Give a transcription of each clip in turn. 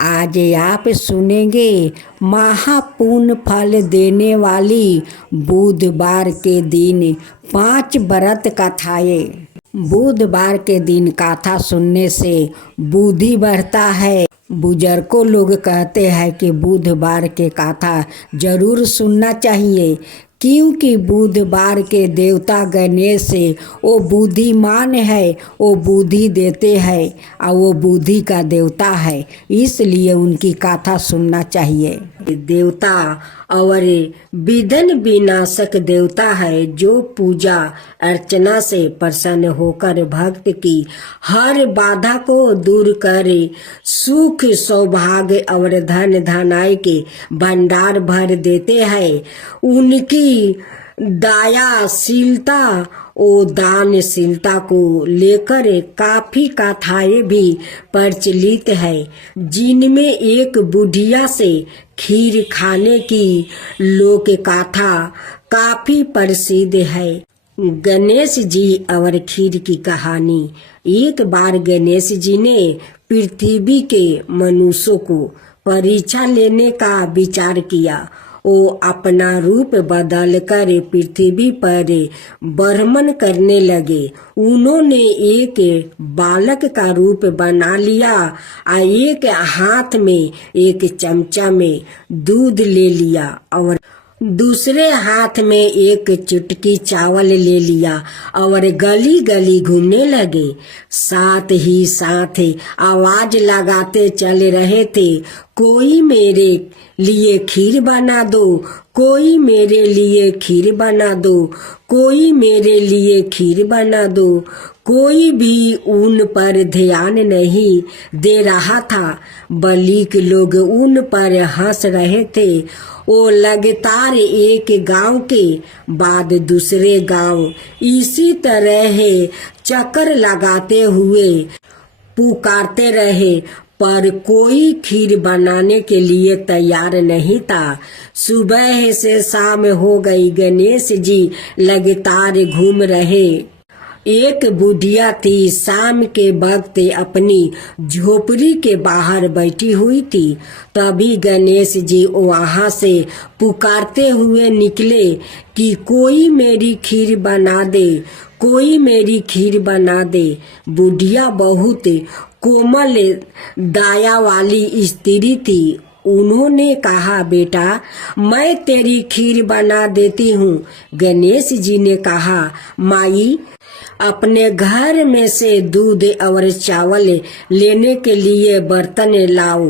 आज आप सुनेंगे महापुण्य फल देने वाली बुधवार के दिन 5 व्रत कथाएं। बुधवार के दिन कथा सुनने से बुद्धि बढ़ता है। बुजुर्गों लोग कहते हैं कि बुधवार के कथा जरूर सुनना चाहिए, क्योंकि बुधवार के देवता गणेश से वो बुद्धिमान है, वो बुद्धि देते हैं और वो बुद्धि का देवता है, इसलिए उनकी कथा सुनना चाहिए। देवता और विघ्न विनाशक देवता है, जो पूजा अर्चना से प्रसन्न होकर भक्त की हर बाधा को दूर करे, सुख सौभाग्य और धन धनाई के भंडार भर देते हैं। उनकी दयाशीलता और दानशीलता को लेकर काफी कथाएं भी प्रचलित है, जिनमें एक बुढ़िया से खीर खाने की लोक कथा काफी प्रसिद्ध है। गणेश जी और खीर की कहानी। एक बार गणेश जी ने पृथ्वी के मनुष्यों को परीक्षा लेने का विचार किया। वो अपना रूप बदलकर पृथ्वी पर भ्रमण करने लगे। उन्होंने एक बालक का रूप बना लिया और एक हाथ में एक चमचा में दूध ले लिया और दूसरे हाथ में एक चुटकी चावल ले लिया और गली गली घूमने लगे। साथ ही साथ आवाज लगाते चल रहे थे, कोई मेरे लिए खीर बना दो, कोई मेरे लिए खीर बना दो, कोई मेरे लिए खीर बना दो। कोई भी उन पर ध्यान नहीं दे रहा था। बलिक लोग उन पर हंस रहे थे। वो लगातार एक गांव के बाद दूसरे गांव इसी तरह चक्कर लगाते हुए पुकारते रहे, पर कोई खीर बनाने के लिए तैयार नहीं था। सुबह से शाम हो गई, गणेश जी लगातार घूम रहे। एक बुढ़िया थी, शाम के वक्त अपनी झोपड़ी के बाहर बैठी हुई थी। तभी गणेश जी वहां से पुकारते हुए निकले कि कोई मेरी खीर बना दे, कोई मेरी खीर बना दे। बुढ़िया बहुत कोमल दया वाली स्त्री थी। उन्होंने कहा, बेटा मैं तेरी खीर बना देती हूँ। गणेश जी ने कहा, माई अपने घर में से दूध और चावल लेने के लिए बर्तन लाओ।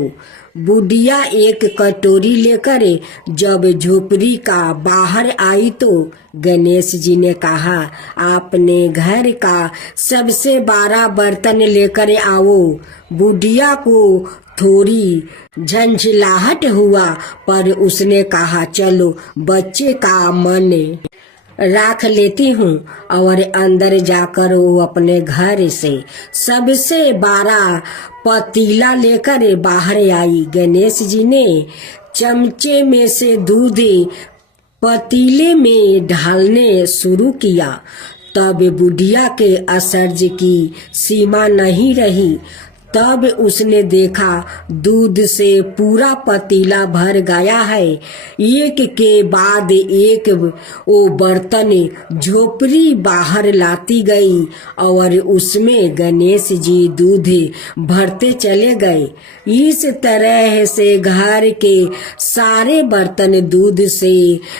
बुढ़िया एक कटोरी लेकर जब झोपड़ी का बाहर आई तो गणेश जी ने कहा, अपने घर का सबसे बड़ा बर्तन लेकर आओ। बुढ़िया को थोड़ी झंझलाहट हुआ, पर उसने कहा, चलो बच्चे का मन राख लेती हूँ। और अंदर जाकर वो अपने घर से सबसे बड़ा पतीला लेकर बाहर आई। गणेश जी ने चमचे में से दूध पतीले में ढालने शुरू किया। तब बुढ़िया के आश्चर्य की सीमा नहीं रही। तब उसने देखा दूध से पूरा पतीला भर गया है। एक के बाद एक वो बर्तन झोपड़ी बाहर लाती गई और उसमें गणेश जी दूध भरते चले गए। इस तरह से घर के सारे बर्तन दूध से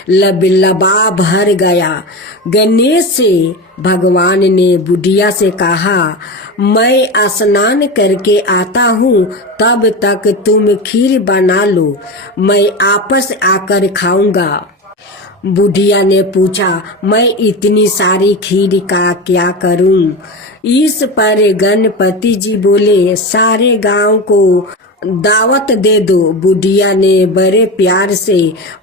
लबालब भर गया। गणेश भगवान ने बुढ़िया से कहा, मैं स्नान करके आता हूँ, तब तक तुम खीर बना लो, मैं आपस आकर खाऊंगा। बुढ़िया ने पूछा, मैं इतनी सारी खीर का क्या करूं? इस पर गणपति जी बोले, सारे गांव को दावत दे दो। बुढ़िया ने बड़े प्यार से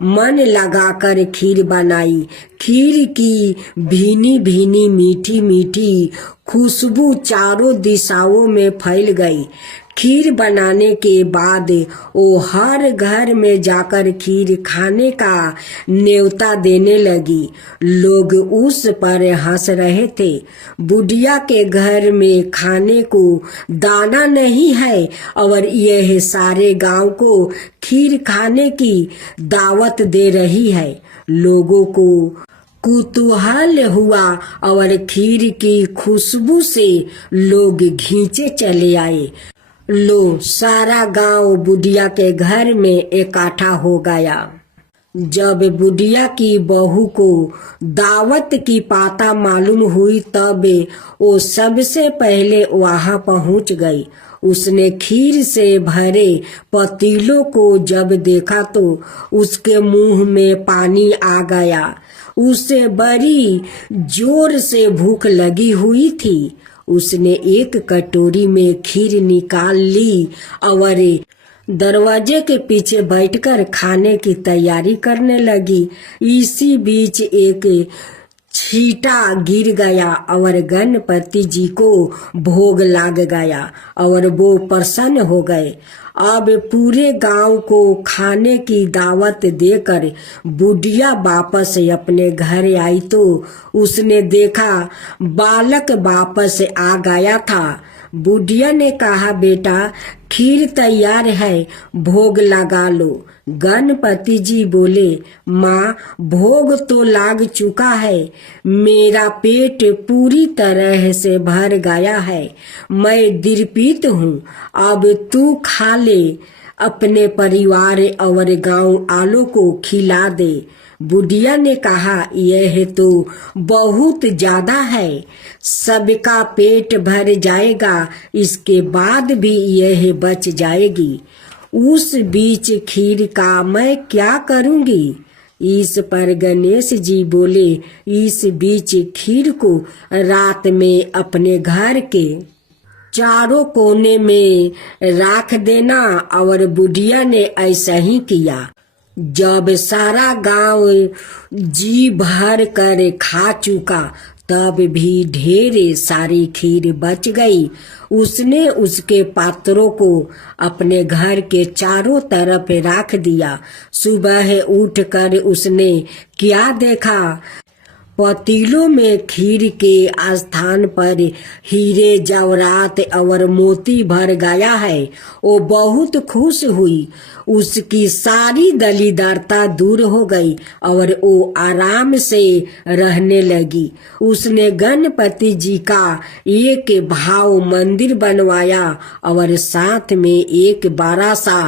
मन लगाकर खीर बनाई। खीर की भीनी भीनी मीठी मीठी खुशबू चारों दिशाओं में फैल गई। खीर बनाने के बाद वो हर घर में जाकर खीर खाने का न्योता देने लगी। लोग उस पर हंस रहे थे। बुढ़िया के घर में खाने को दाना नहीं है और यह सारे गांव को खीर खाने की दावत दे रही है। लोगों को कुतूहल हुआ और खीर की खुशबू से लोग खींचे चले आए। लो सारा गांव बुढ़िया के घर में इकट्ठा हो गया। जब बुढ़िया की बहू को दावत की पता मालूम हुई तब वो सबसे पहले वहां पहुंच गई। उसने खीर से भरे पतीलों को जब देखा तो उसके मुंह में पानी आ गया। उसे बड़ी जोर से भूख लगी हुई थी। उसने एक कटोरी में खीर निकाल ली और दरवाजे के पीछे बैठकर खाने की तैयारी करने लगी। इसी बीच एक छींटा गिर गया और गणपति जी को भोग लग गया और वो प्रसन्न हो गए। अब पूरे गांव को खाने की दावत देकर बुढ़िया वापस अपने घर आई तो उसने देखा बालक वापस आ गया था। बुढ़िया ने कहा, बेटा खीर तैयार है, भोग लगा लो। गणपति जी बोले, माँ भोग तो लाग चुका है, मेरा पेट पूरी तरह से भर गया है, मैं तृप्त हूँ, अब तू खा ले, अपने परिवार और गांव वालों को खिला दे। बुढ़िया ने कहा, यह तो बहुत ज्यादा है, सबका पेट भर जाएगा, इसके बाद भी यह बच जाएगी। उस बीच खीर का मैं क्या करूंगी? इस पर गणेश जी बोले, इस बीच खीर को रात में अपने घर के चारों कोने में रख देना। और बुढ़िया ने ऐसा ही किया। जब सारा गांव जी भर कर खा चुका तब भी ढेर सारी खीर बच गई। उसने उसके पात्रों को अपने घर के चारों तरफ रख दिया। सुबह उठकर उसने क्या देखा? पतीलों में खीर के स्थान पर हीरे जवाहरात और मोती भर गया है। वो बहुत खुश हुई। उसकी सारी दलिदरता दूर हो गई और वो आराम से रहने लगी। उसने गणपति जी का एक भाव मंदिर बनवाया और साथ में एक बड़ा सा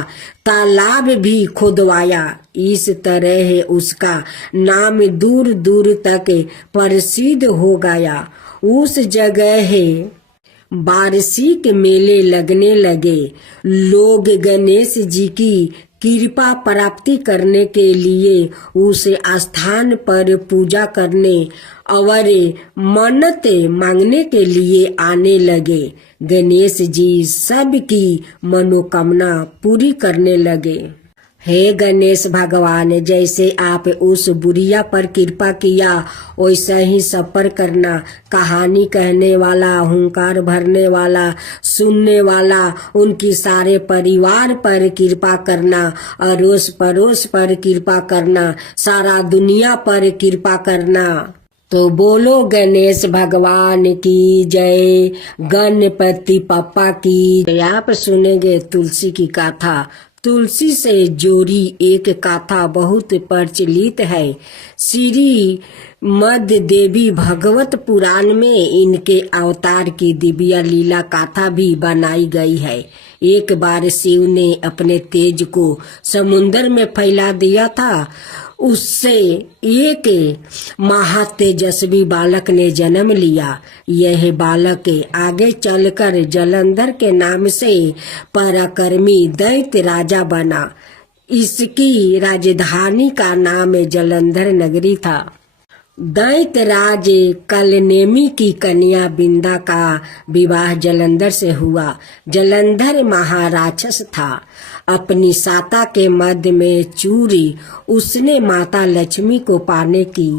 तालाब भी खुदवाया। इस तरह उसका नाम दूर दूर तक प्रसिद्ध हो गया। उस जगह वार्षिक मेले लगने लगे। लोग गणेश जी की कृपा प्राप्ति करने के लिए उस स्थान पर पूजा करने और मन्नत मांगने के लिए आने लगे। गणेश जी सबकी मनोकामना पूरी करने लगे। हे गणेश भगवान, जैसे आप उस बुढ़िया पर कृपा किया वैसा ही सब पर करना। कहानी कहने वाला, हुंकार भरने वाला, सुनने वाला, उनकी सारे परिवार पर कृपा करना, अड़ोस पड़ोस पर कृपा करना, सारा दुनिया पर कृपा करना। तो बोलो गणेश भगवान की जय, गणपति पप्पा की जय। आप सुनेंगे तुलसी की कथा। तुलसी से जोड़ी एक कथा बहुत प्रचलित है। श्री मद देवी भगवत पुराण में इनके अवतार की दिव्य लीला कथा भी बनाई गई है। एक बार शिव ने अपने तेज को समुद्र में फैला दिया था। उससे एक महातेजस्वी बालक ने जन्म लिया। यह बालक आगे चलकर जलंधर के नाम से पराक्रमी दैत्य राजा बना। इसकी राजधानी का नाम जलंधर नगरी था। दैत्य राज कलनेमी की कन्या बिंदा का विवाह जलंधर से हुआ। जलंधर महाराक्षस था। अपनी साता के मध्य में चूरी उसने माता लक्ष्मी को पाने की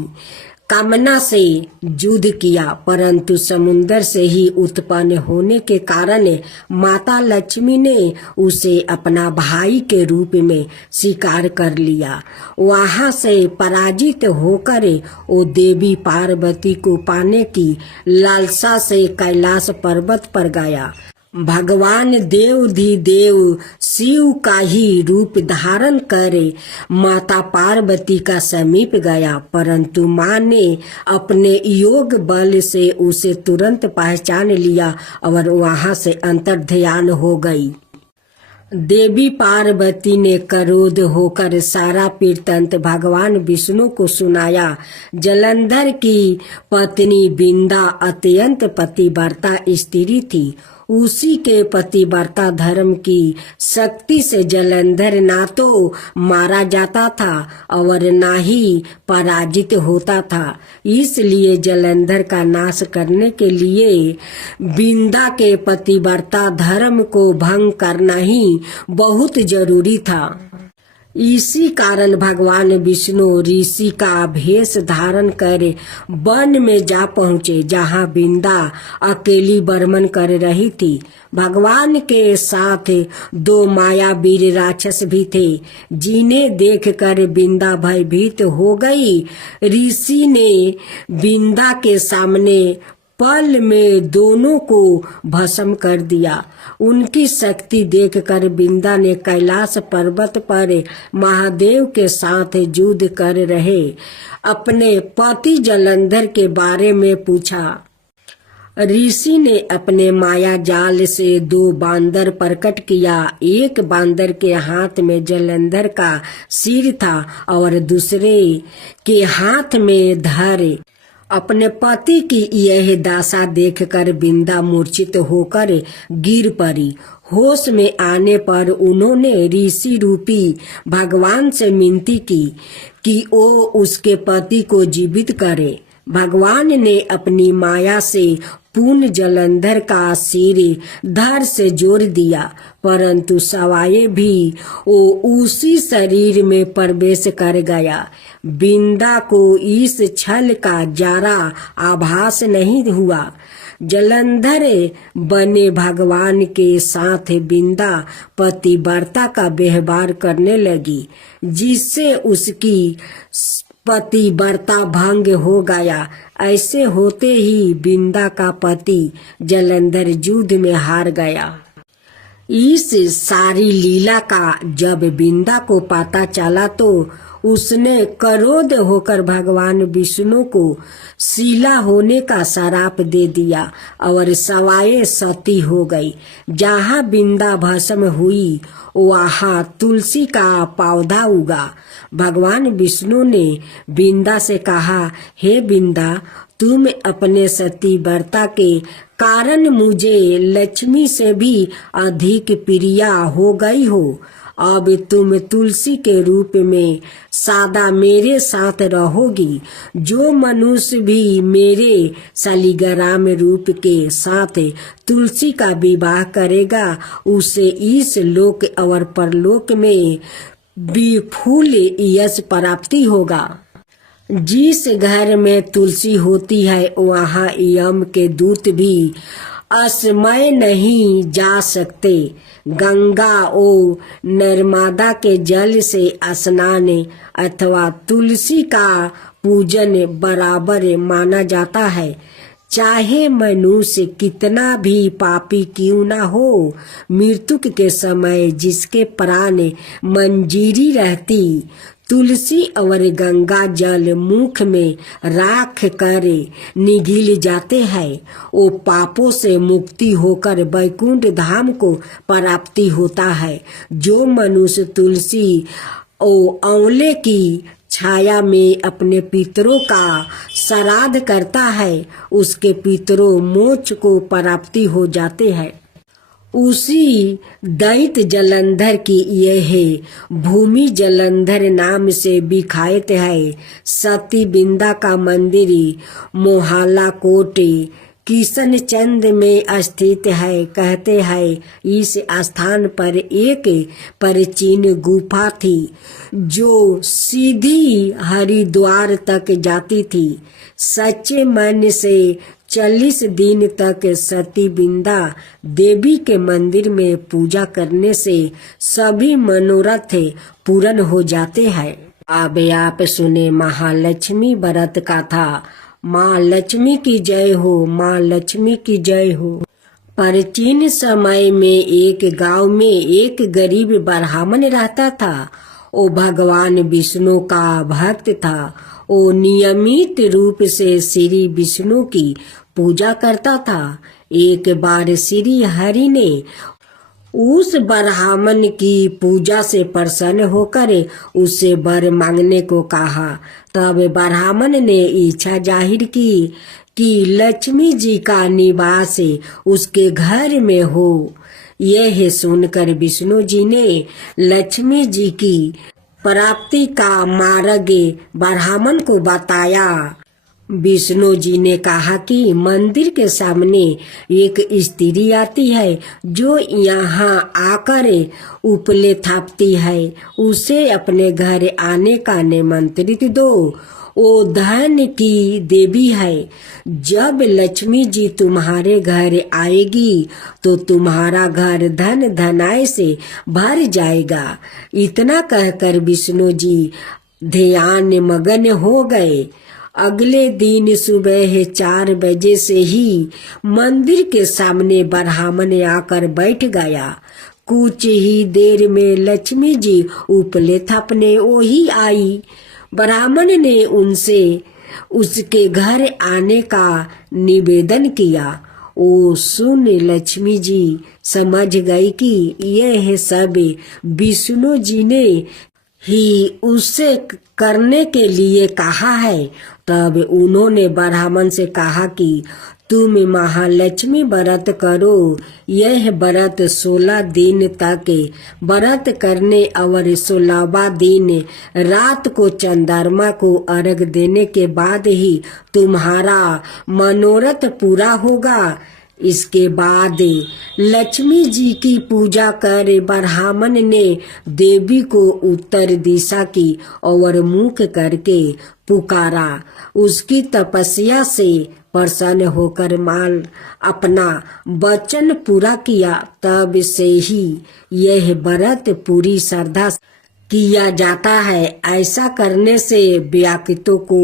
कामना से युद्ध किया, परंतु समुद्र से ही उत्पन्न होने के कारण माता लक्ष्मी ने उसे अपना भाई के रूप में स्वीकार कर लिया। वहां से पराजित होकर वो देवी पार्वती को पाने की लालसा से कैलाश पर्वत पर गया। भगवान देवाधिदेव शिव का ही रूप धारण कर माता पार्वती का समीप गया, परंतु माँ ने अपने योग बल से उसे तुरंत पहचान लिया और वहां से अंतर्ध्यान हो गई। देवी पार्वती ने क्रोध होकर सारा वृत्तांत भगवान विष्णु को सुनाया। जलंधर की पत्नी बिंदा अत्यंत पतिव्रता स्त्री थी। उसी के पतिव्रता धर्म की शक्ति से जलंधर ना तो मारा जाता था और ना ही पराजित होता था। इसलिए जलंधर का नाश करने के लिए बिंदा के पतिव्रता धर्म को भंग करना ही बहुत जरूरी था। इसी कारण भगवान विष्णु ऋषि का भेष धारण कर वन में जा पहुँचे, जहाँ बिंदा अकेली बर्मन कर रही थी। भगवान के साथ 2 मायावीर राक्षस भी थे, जिन्हें देखकर बिंदा भयभीत हो गई। ऋषि ने बिंदा के सामने पल में दोनों को भस्म कर दिया। उनकी शक्ति देखकर बिंदा ने कैलाश पर्वत पर महादेव के साथ युद्ध कर रहे अपने पति जलंधर के बारे में पूछा। ऋषि ने अपने माया जाल से 2 बांदर प्रकट किया। एक बांदर के हाथ में जलंधर का सिर था और दूसरे के हाथ में धर। अपने पति की यह दशा देखकर बिंदा मूर्छित होकर गिर पड़ी। होश में आने पर उन्होंने ऋषि रूपी भगवान से विनती की कि वो उसके पति को जीवित करे। भगवान ने अपनी माया से पूर्ण जलंधर का सिर धड़ से जोड़ दिया, परंतु सवाए भी वो उसी शरीर में प्रवेश कर गया। बिंदा को इस छल का जरा आभास नहीं हुआ। जलंधर बने भगवान के साथ बिंदा पतिव्रता का व्यवहार करने लगी, जिससे उसकी पतिव्रता भंग हो गया। ऐसे होते ही बिंदा का पति जलंधर युद्ध में हार गया। इस सारी लीला का जब बिंदा को पता चला तो उसने क्रोध होकर भगवान विष्णु को शीला होने का श्राप दे दिया और सवाए सती हो गई। जहाँ बिंदा भस्म हुई वहाँ तुलसी का पौधा उगा। भगवान विष्णु ने बिंदा से कहा, हे बिंदा, तुम अपने सतीव्रता के कारण मुझे लक्ष्मी से भी अधिक प्रिया हो गई हो। अब तुम तुलसी के रूप में सदा मेरे साथ रहोगी। जो मनुष्य भी मेरे शालिग्राम रूप के साथ तुलसी का विवाह करेगा, उसे इस लोक और परलोक में विपुल यश प्राप्ति होगा। जिस घर में तुलसी होती है वहाँ यम के दूत भी असमय नहीं जा सकते। गंगा और नर्मदा के जल से स्नान अथवा तुलसी का पूजन बराबर माना जाता है। चाहे मनुष्य कितना भी पापी क्यों न हो, मृत्यु के समय जिसके प्राण मंजीरी रहती, तुलसी और गंगा जल मुख में राख कर निगल जाते हैं। वो पापों से मुक्ति होकर वैकुंठ धाम को प्राप्ति होता है। जो मनुष्य तुलसी और आंवले की छाया में अपने पितरों का श्राद्ध करता है, उसके पितरों मोक्ष को प्राप्ति हो जाते हैं। उसी दैत जलंधर की यह भूमि जलंधर नाम से विख्यात है। सती बिंदा का मंदिर मोहल्ला कोट किशन चंद में स्थित है। कहते हैं इस स्थान पर एक प्राचीन गुफा थी जो सीधी हरिद्वार तक जाती थी। सच्चे मन से 40 दिन तक सती बिंदा देवी के मंदिर में पूजा करने से सभी मनोरथ पूर्ण हो जाते हैं। अब आप सुने महालक्ष्मी व्रत कथा। माँ लक्ष्मी की जय हो, माँ लक्ष्मी की जय हो। प्राचीन समय में एक गांव में एक गरीब ब्राह्मण रहता था। वो भगवान विष्णु का भक्त था। वो नियमित रूप से श्री विष्णु की पूजा करता था। एक बार श्री हरि ने उस ब्राह्मण की पूजा से प्रसन्न होकर उससे वर मांगने को कहा। तब ब्राह्मण ने इच्छा जाहिर की कि लक्ष्मी जी का निवास उसके घर में हो। यह सुनकर विष्णु जी ने लक्ष्मी जी की प्राप्ति का मार्ग ब्राह्मण को बताया। विष्णु जी ने कहा कि मंदिर के सामने एक स्त्री आती है जो यहाँ आकर उपले थापती है। उसे अपने घर आने का निमंत्रित दो। वो धन की देवी है। जब लक्ष्मी जी तुम्हारे घर आएगी तो तुम्हारा घर धन धनाय से भर जाएगा। इतना कहकर विष्णु जी ध्यान मगन हो गए। अगले दिन सुबह 4 बजे से ही मंदिर के सामने ब्राह्मण आकर बैठ गया। कुछ ही देर में लक्ष्मी जी उपले थपने वही आई। ब्राह्मण ने उनसे उसके घर आने का निवेदन किया। वो सुन लक्ष्मी जी समझ गई कि यह सब विष्णु जी ने ही उससे करने के लिए कहा है। तब उन्होंने ब्राह्मण से कहा कि तुम महालक्ष्मी व्रत करो। यह व्रत 16 दिन तक व्रत करने और 16वां दिन रात को चंद्रमा को अर्घ देने के बाद ही तुम्हारा मनोरथ पूरा होगा। इसके बाद लक्ष्मी जी की पूजा कर ब्राह्मण ने देवी को उत्तर दिशा की ओर मुख करके पुकारा। उसकी तपस्या से प्रसन्न होकर माल अपना वचन पूरा किया। तब से ही यह व्रत पूरी श्रद्धा किया जाता है। ऐसा करने से व्याकुतों को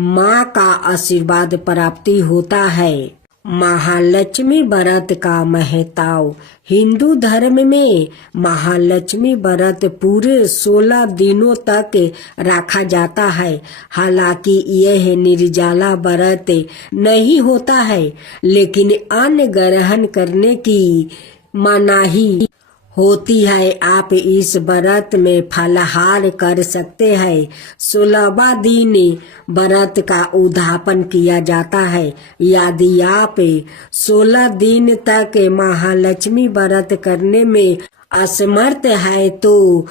माँ का आशीर्वाद प्राप्ति होता है। महालक्ष्मी व्रत का महत्व। हिंदू धर्म में महालक्ष्मी व्रत पूरे 16 दिनों तक रखा जाता है। हालांकि यह निर्जला व्रत नहीं होता है, लेकिन अन्न ग्रहण करने की मनाही होती है। आप इस व्रत में फलाहार कर सकते हैं। 16वां दिन व्रत का उद्यापन किया जाता है। यदि आप 16 दिन तक महालक्ष्मी व्रत करने में असमर्थ है तो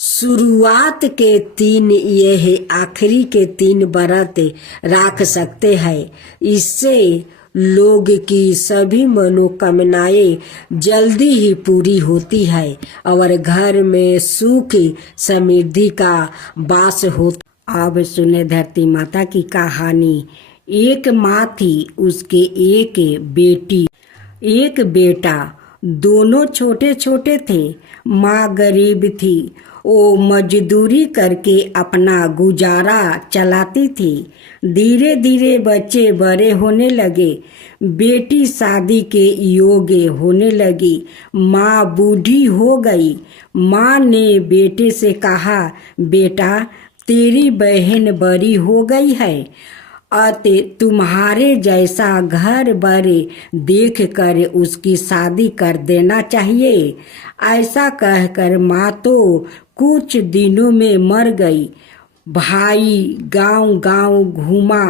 शुरुआत के 3 यह आखिरी के 3 व्रत रख सकते हैं। इससे लोग की सभी मनोकामनाएं जल्दी ही पूरी होती है और घर में सुख समृद्धि का वास होता। अब सुने धरती माता की कहानी। एक माँ थी, उसके एक बेटी एक बेटा। दोनों छोटे छोटे थे। माँ गरीब थी। वो मजदूरी करके अपना गुजारा चलाती थी। धीरे धीरे बच्चे बड़े होने लगे। बेटी शादी के योग्य होने लगी। माँ बूढ़ी हो गई। माँ ने बेटे से कहा, बेटा तेरी बहन बड़ी हो गई है, अतः तुम्हारे जैसा घर बार देख कर उसकी शादी कर देना चाहिए। ऐसा कहकर माँ तो कुछ दिनों में मर गई। भाई गांव गांव घूमा,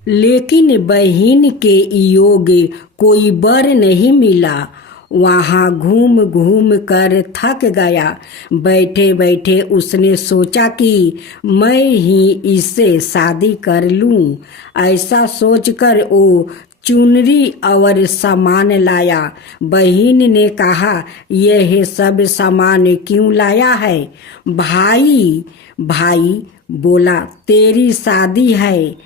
लेकिन बहन के योग्य कोई वर नहीं मिला। वहाँ घूम घूम कर थक गया। बैठे बैठे उसने सोचा कि मैं ही इससे शादी कर लूं। ऐसा सोचकर वो चुनरी और सामान लाया। बहन ने कहा, यह सब सामान क्यों लाया है? भाई बोला, तेरी शादी है।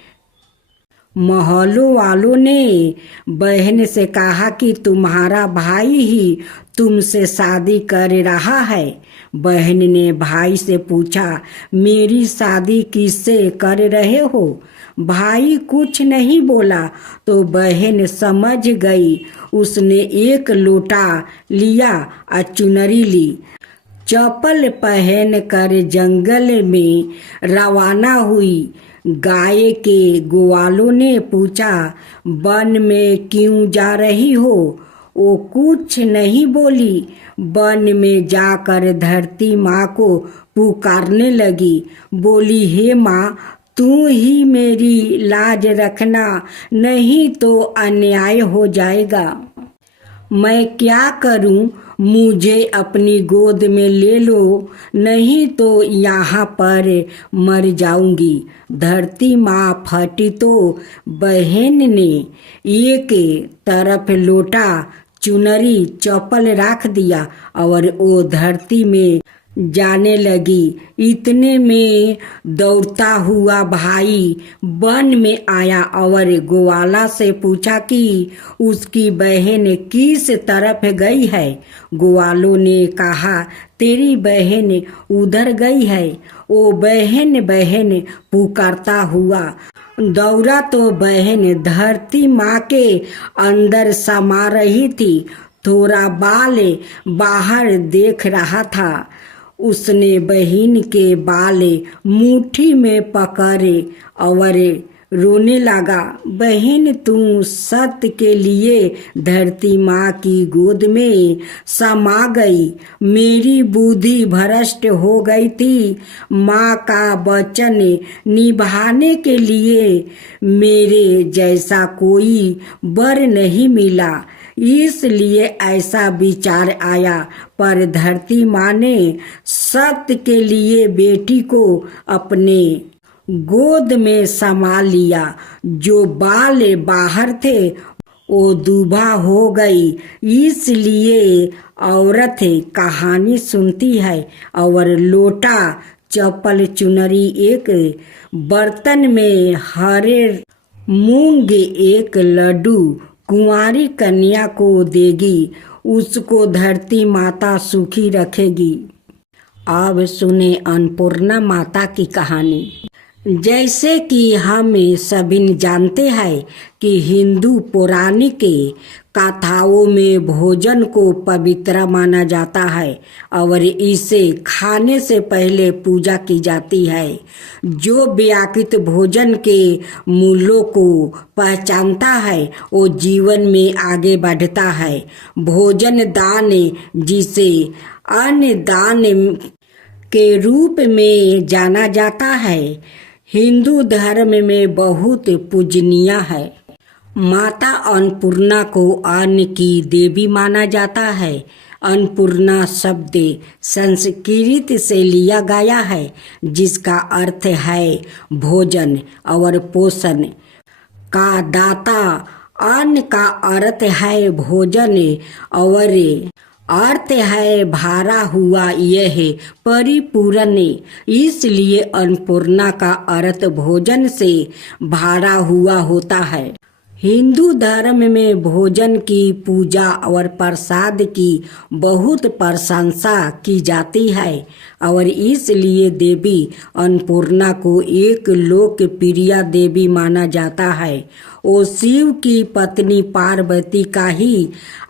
मोहल्लों वालों ने बहन से कहा कि तुम्हारा भाई ही तुमसे शादी कर रहा है। बहन ने भाई से पूछा, मेरी शादी किससे कर रहे हो? भाई कुछ नहीं बोला तो बहन समझ गई। उसने एक लोटा लिया और चुनरी ली। चप्पल पहन कर जंगल में रवाना हुई। गाय के ग्वालों ने पूछा, वन में क्यों जा रही हो? वो कुछ नहीं बोली। वन में जाकर धरती माँ को पुकारने लगी। बोली, हे माँ, तू ही मेरी लाज रखना, नहीं तो अन्याय हो जाएगा। मैं क्या करूं? मुझे अपनी गोद में ले लो, नहीं तो यहाँ पर मर जाऊंगी। धरती माँ फटी तो बहन ने एक तरफ लोटा, चुनरी, चप्पल रख दिया और वो धरती में जाने लगी। इतने में दौड़ता हुआ भाई वन में आया और ग्वाला से पूछा कि उसकी बहन किस तरफ गई है। ग्वालों ने कहा, तेरी बहन उधर गई है। वो बहन पुकारता हुआ दौड़ा तो बहन धरती माँ के अंदर समा रही थी। थोड़ा बाल बाहर देख रहा था। उसने बहन के बाल मुट्ठी में पकड़े और रोने लगा। बहन, तू सत्य के लिए धरती माँ की गोद में समा गई। मेरी बुद्धि भ्रष्ट हो गई थी। माँ का वचन निभाने के लिए मेरे जैसा कोई वर नहीं मिला, इसलिए ऐसा विचार आया। पर धरती माँ ने सत्य के लिए बेटी को अपने गोद में समा लिया। जो बाल बाहर थे वो दूबा हो गई। इसलिए औरत कहानी सुनती है और लोटा, चप्पल, चुनरी एक बर्तन में हरे मूंग, एक लड्डू कुंवारी कन्या को देगी। उसको धरती माता सुखी रखेगी। अब सुने अन्नपूर्णा माता की कहानी। जैसे कि हम सभी जानते हैं कि हिंदू पौराणिक कथाओं में भोजन को पवित्र माना जाता है और इसे खाने से पहले पूजा की जाती है। जो व्याकृत भोजन के मूल्यों को पहचानता है वो जीवन में आगे बढ़ता है। भोजन दान, जिसे अन्न दान के रूप में जाना जाता है, हिंदू धर्म में बहुत पूजनीय है। माता अन्नपूर्णा को अन्न की देवी माना जाता है। अन्नपूर्णा शब्द संस्कृत से लिया गया है, जिसका अर्थ है भोजन और पोषण का दाता। अन्न का अर्थ है भोजन और अर्थ है भरा हुआ, यह परिपूर्ण। इसलिए अन्नपूर्णा का अर्थ भोजन से भरा हुआ होता है। हिंदू धर्म में भोजन की पूजा और प्रसाद की बहुत प्रशंसा की जाती है और इसलिए देवी अन्नपूर्णा को एक लोकप्रिय देवी माना जाता है। वो शिव की पत्नी पार्वती का ही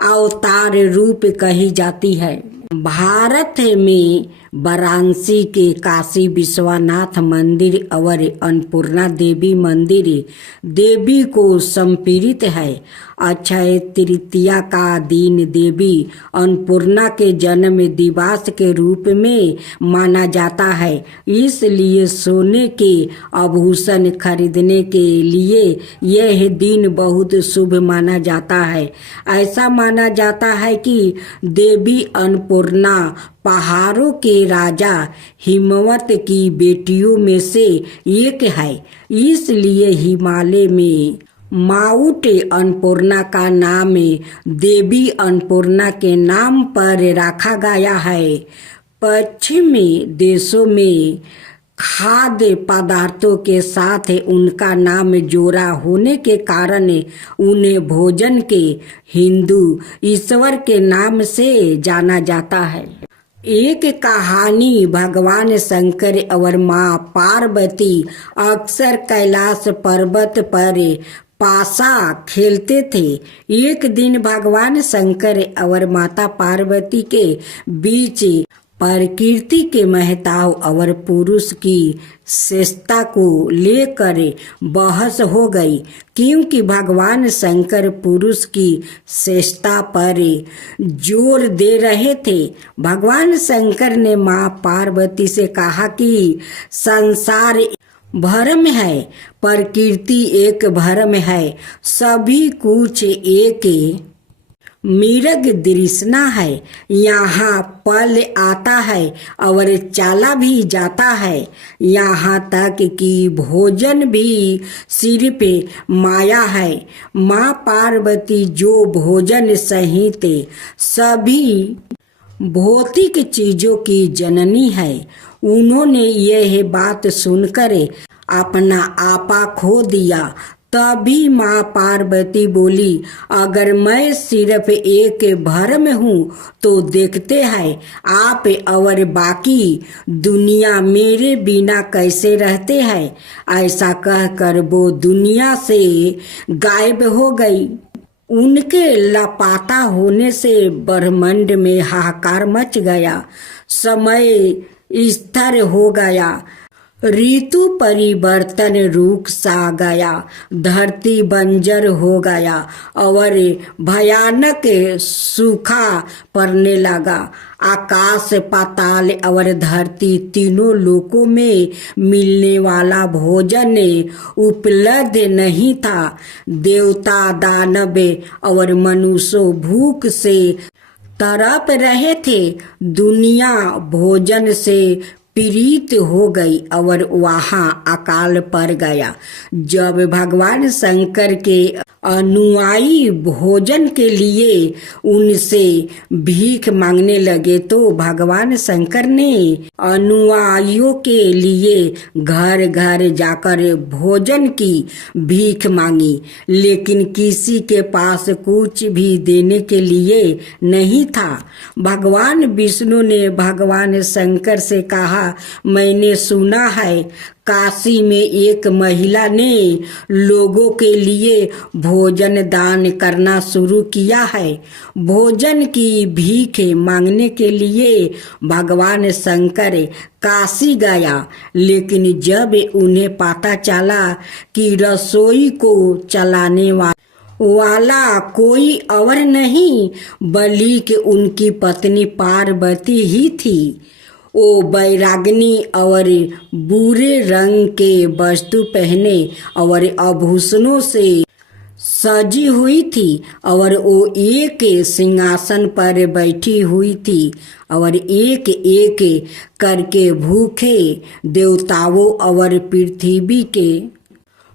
अवतार रूप कही जाती है। भारत में वाराणसी के काशी विश्वनाथ मंदिर और अन्नपूर्णा देवी मंदिर देवी को समर्पित है। अक्षय तृतीया का दिन देवी अन्नपूर्णा के जन्म दिवस के रूप में माना जाता है। इसलिए सोने के आभूषण खरीदने के लिए यह दिन बहुत शुभ माना जाता है। ऐसा माना जाता है कि देवी अन्नपूर्णा पहाड़ों के राजा हिमवत की बेटियों में से एक है। इसलिए हिमालय में माउंट अन्नपूर्णा का नाम देवी अन्नपूर्णा के नाम पर रखा गया है। पश्चिमी देशों में खाद्य पदार्थों के साथ उनका नाम जोड़ा होने के कारण उन्हें भोजन के हिंदू ईश्वर के नाम से जाना जाता है। एक कहानी, भगवान शंकर और माँ पार्वती अक्सर कैलाश पर्वत पर पासा खेलते थे। एक दिन भगवान शंकर और माता पार्वती के बीच प्रकृति के महत्व और पुरुष की श्रेष्ठता को लेकर बहस हो गई, क्योंकि भगवान शंकर पुरुष की श्रेष्ठता पर जोर दे रहे थे। भगवान शंकर ने माँ पार्वती से कहा कि संसार भ्रम है, प्रकृति एक भ्रम है, सभी कुछ एक मृग तृष्णा है। यहाँ पल आता है और चला भी जाता है, यहाँ तक कि भोजन भी सिर्फ माया है। माँ पार्वती जो भोजन सहित सभी भौतिक चीजों की जननी है, उन्होंने यह बात सुनकर अपना आपा खो दिया। तभी माँ पार्वती बोली, अगर मैं सिर्फ एक भ्रम हूँ तो देखते हैं आप और बाकी दुनिया मेरे बिना कैसे रहते हैं। ऐसा कहकर वो दुनिया से गायब हो गई। उनके लापता होने से ब्रह्मांड में हाहाकार मच गया, समय स्थिर हो गया, ऋतु परिवर्तन रुक सा गया, धरती बंजर हो गया और भयानक सूखा पड़ने लगा। आकाश, पाताल और धरती तीनों लोकों में मिलने वाला भोजन उपलब्ध नहीं था। देवता, दानव और मनुष्य भूख से तड़प रहे थे। दुनिया भोजन से पीड़ित हो गई और वहां अकाल पड़ गया। जब भगवान शंकर के अनुयायी भोजन के लिए उनसे भीख मांगने लगे तो भगवान शंकर ने अनुयायियों के लिए घर घर जाकर भोजन की भीख मांगी, लेकिन किसी के पास कुछ भी देने के लिए नहीं था। भगवान विष्णु ने भगवान शंकर से कहा, मैंने सुना है काशी में एक महिला ने लोगों के लिए भोजन दान करना शुरू किया है। भोजन की भीख मांगने के लिए भगवान शंकर काशी गया, लेकिन जब उन्हें पता चला कि रसोई को चलाने वाला कोई और नहीं बल्कि उनकी पत्नी पार्वती ही थी। वो बैरागनी और बुरे रंग के वस्तु पहने और आभूषणों से सजी हुई थी और वो एक सिंहासन पर बैठी हुई थी और एक एक करके भूखे देवताओं और पृथ्वी के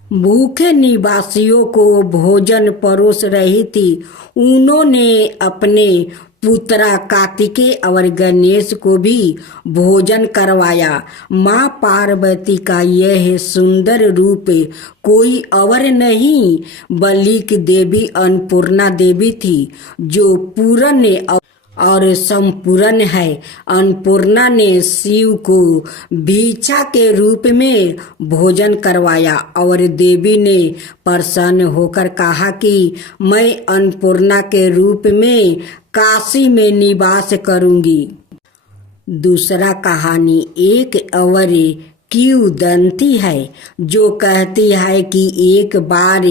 भूखे निवासियों को भोजन परोस रही थी। उन्होंने अपने पुत्रा कार्तिकेय और गणेश को भी भोजन करवाया। माँ पार्वती का यह सुंदर रूप कोई और नहीं बल्कि देवी अन्नपूर्णा देवी थी, जो पूर्ण और संपूर्ण है। अन्नपूर्णा ने शिव को भिक्षा के रूप में भोजन करवाया और देवी ने प्रसन्न होकर कहा कि मैं अन्नपूर्णा के रूप में काशी में निवास करूंगी। दूसरा कहानी एक और किंवदंती है जो कहती है कि एक बार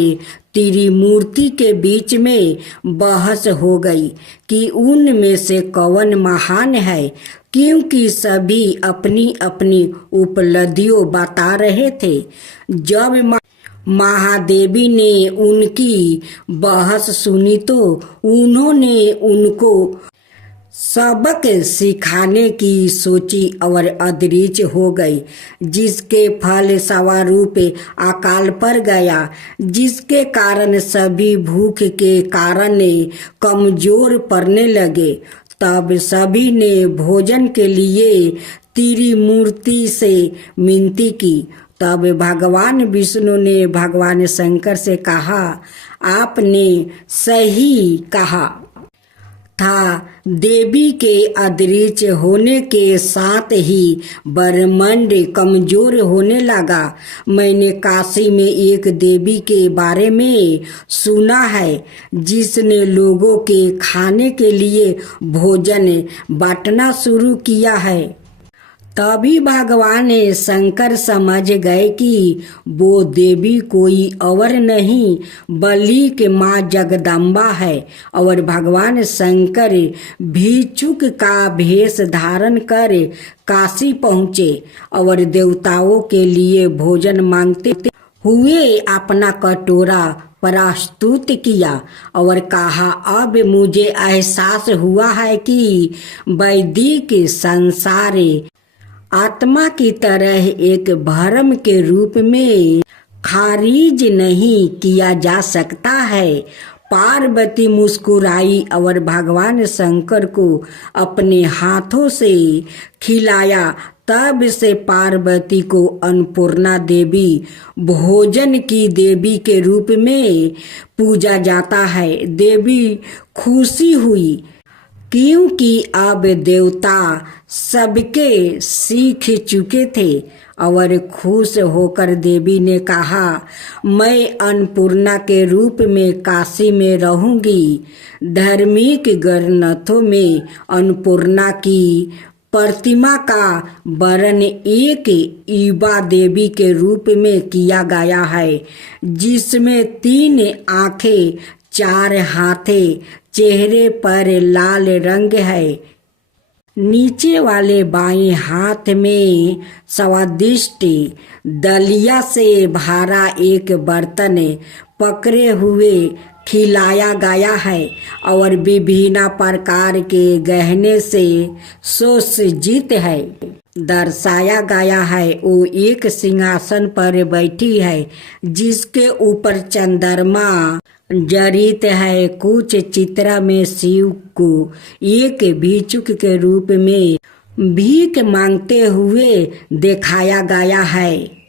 त्रिमूर्ति के बीच में बहस हो गई कि उनमें से कौन महान है, क्योंकि सभी अपनी अपनी उपलब्धियों बता रहे थे। जब महादेवी ने उनकी बहस सुनी तो उन्होंने उनको सबक सिखाने की सोची और अदृच हो गई, जिसके फल स्वरूप अकाल पड़ गया, जिसके कारण सभी भूख के कारण कमजोर पड़ने लगे। तब सभी ने भोजन के लिए त्रिमूर्ति से विनती की। तब भगवान विष्णु ने भगवान शंकर से कहा, आपने सही कहा था। देवी के अदृच होने के साथ ही ब्रह्मांड कमजोर होने लगा। मैंने काशी में एक देवी के बारे में सुना है, जिसने लोगों के खाने के लिए भोजन बांटना शुरू किया है। तभी भगवान शंकर समझ गए कि वो देवी कोई और नहीं बल्कि माँ जगदम्बा है। और भगवान शंकर भिक्षुक का भेष धारण कर काशी पहुँचे और देवताओं के लिए भोजन मांगते हुए अपना कटोरा प्रस्तुत किया और कहा, अब मुझे एहसास हुआ है कि वैदिक संसार आत्मा की तरह एक भ्रम के रूप में खारिज नहीं किया जा सकता है। पार्वती मुस्कुराई और भगवान शंकर को अपने हाथों से खिलाया। तब से पार्वती को अन्नपूर्णा देवी, भोजन की देवी के रूप में पूजा जाता है। देवी खुशी हुई क्योंकि अब देवता सबके सीख चुके थे और खुश होकर देवी ने कहा, मैं अन्नपूर्णा के रूप में काशी में रहूंगी। धार्मिक ग्रंथों में अन्नपूर्णा की प्रतिमा का वर्णन एक युवा देवी के रूप में किया गया है, जिसमें 3 आंखें, 4 हाथे, चेहरे पर लाल रंग है। नीचे वाले बाएं हाथ में स्वादिष्ट दलिया से भरा एक बर्तन पकड़े हुए खिलाया गया है और विभिन्न प्रकार के गहने से सुसज्जित है। दर्शाया गया है वो एक सिंहासन पर बैठी है, जिसके ऊपर चंद्रमा जड़ित है। कुछ चित्र में शिव को एक भिक्षुक के रूप में भीख मांगते हुए दिखाया गया है।